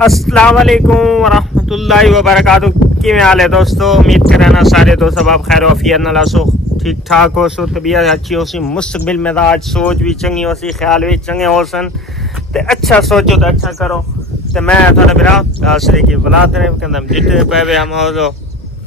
अस्सलाम वालेकुम वरहमतुल्लाहि वबरकातुह। की हाल है दोस्तों, उम्मीद करना सारे दोस्त आप खैर वफियत नाल सो ठीक ठाक हो सो, तबीयत अच्छी हो सी, मुस्तकबिल मिजाज सोच भी चंगी हो सी, ख्याल भी चंगे हो सन, ते अच्छा सोचो तो अच्छा करो। ते मैं थोड़ा बिरा असली की बुलाते ने कहंदा जिते पे हम हो जो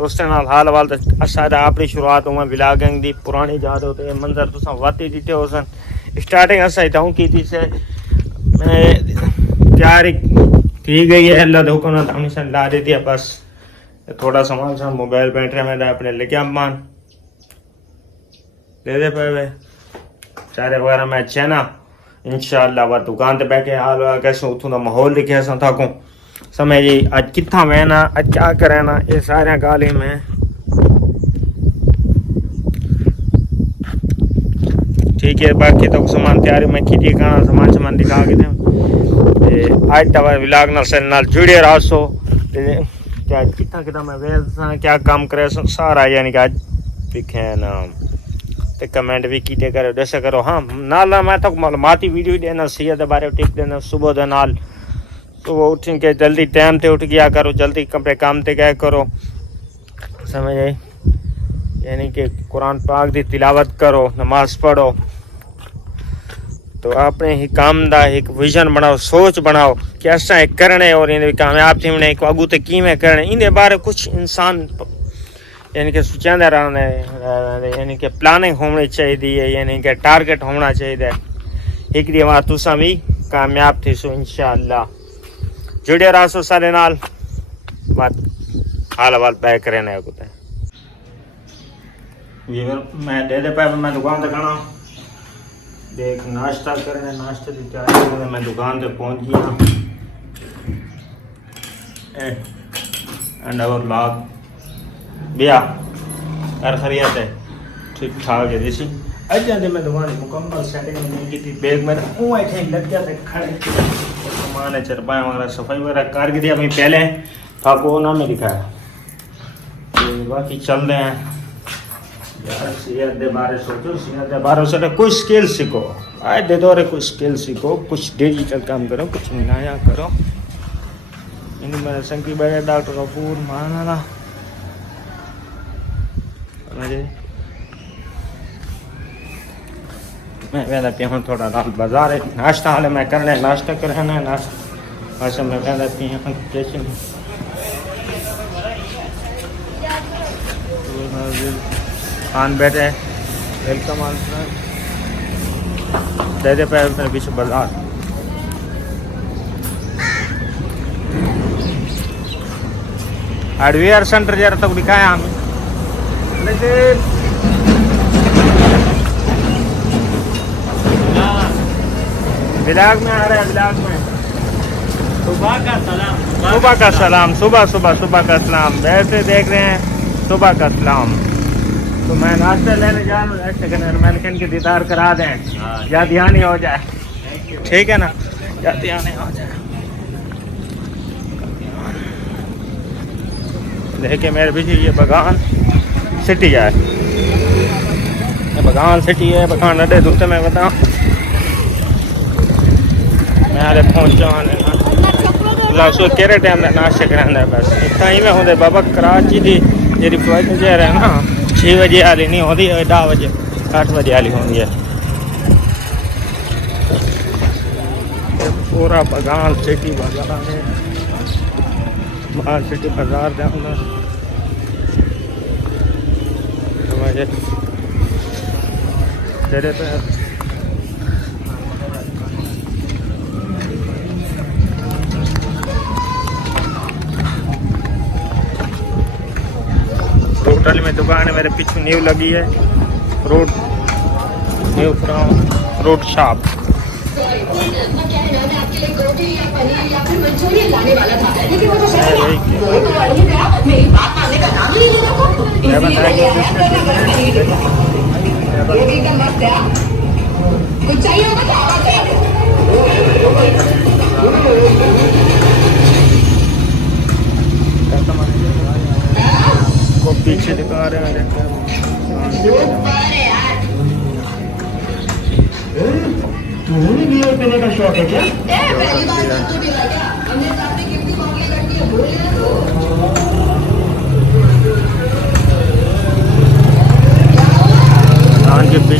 दोस्तों नाल हाल वाल ते असादा अपनी शुरुआत हुआ बिलागंग दी पुरानी याद होते मंजर तुसा वाती दिते हो सन। स्टार्टिंग असा ताऊ की थी से मैं तैयारी की गई है, अल्लाह धोखो ना हमेशा ला देती है। बस थोड़ा सामान सा मोबाइल बैटरी में अपने लेके मान दे दे पे चारे वगैरह मैं अच्छे ना इंशाअल्लाह वा दुकान ते बैठे हाल कैसे उथों दा माहौल दिखे सा थाको समय जी आज किथा मैं ना आज क्या करे ना ये सारे गाली में ठीक है। बाकी तो सामान तैयारी मैं की थी खाना सामान दिखा के थे आज तब व्लॉग नाल जुड़े रहो सो क्या कितना कितना मैं वेल क्या काम करे सारा यानी कि आज दिखे ना ते कमेंट भी कीते करो दस करो। हाँ नाल मैं तो मालूमाती वीडियो देना सेहत के बारे में टिप देना सुबह दे नाल सुबह उठ के जल्दी टाइम ते उठ गया करो, जल्दी कपड़े काम ते गया करो, समझ आई यानी कि कुरान पाक दी तिलावत करो, नमाज पढ़ो, तो अपने ही काम दा एक विजन बनाओ, सोच बनाओ कि असा एक करने और इन कामयाब थी उन्हें अगू तो किमें करने इन बारे कुछ इंसान यानी कि सोचते रहने यानी कि प्लानिंग होनी चाहिए, यानी कि टारगेट होना चाहिए। एक दी बार तुसा भी कामयाब थी सो इंशाअल्लाह जुड़े रहो सो सारे नाल बात हाल वाल बैक करने कुछ मैं दे दे पाया मैं दुकान तक आना देख नाश्ता करने नाश्ते की तैयारी मैं दुकान पे पहुंच गया एंड अवर लॉग भैया कर खरीद है ठीक ठाक है जैसी अज जाते मैं दुकान मुकम्मल सेटिंग नहीं की थी बैग में वो ऐसे लग गया था खड़े सामान है चरपाया वगैरह सफाई वगैरह कर के दिया। अभी पहले था को ना में दिखाया तो बाकी चल रहे हैं यार सेहत के बारे सोचो, सेहत के बारे से कुछ स्किल सीखो आए दे दो रे कुछ स्किल सीखो, कुछ डिजिटल काम करो, कुछ नया करो। इन मेरे संकी बड़े डॉक्टर कपूर माना मैं वैदा पिया हूँ थोड़ा रात बाजार है नाश्ता हाल मैं करने नाश्ता करना नाश्ता अच्छा मैं वैदा पिया हूँ किचन खान बैठे वेलकम ऑन दे दे पैर मेरे पीछे बाजार हार्डवेयर सेंटर जरा तक दिखाया हमें ब्लॉग में आ रहा है ब्लॉग में सुबह का सलाम सुबह का सलाम वैसे देख रहे हैं सुबह का सलाम। तो मैं नाश्ता लेने जा रहा हूँ मैंने के दीदार करा दें या ध्यान ही हो जाए ठीक है ना या ध्यान ही हो जाए। देखिए मेरे पीछे ये बगान सिटी है, बगान सिटी है बगान अड्डे दूसरे मैं बताऊँ मैं हाले पहुँचा सो केरे टाइम में नाश्ते कराना बस इतना ही में होंगे बाबा कराची की जी फ्लाइट जो है ना 6 बजे वाली नहीं होती 10 बजे 8 बजे वाली होती है। पूरा बगान सिटी बाजार है बाहर सिटी बाजार के अंदर तेरे पे होटल में दुकान है मेरे पीछे न्यू लगी है रोड न्यू रोड शॉप को पीछे दिखा रहे हैं तुम्हें भी बियर पीने का शौक है क्या?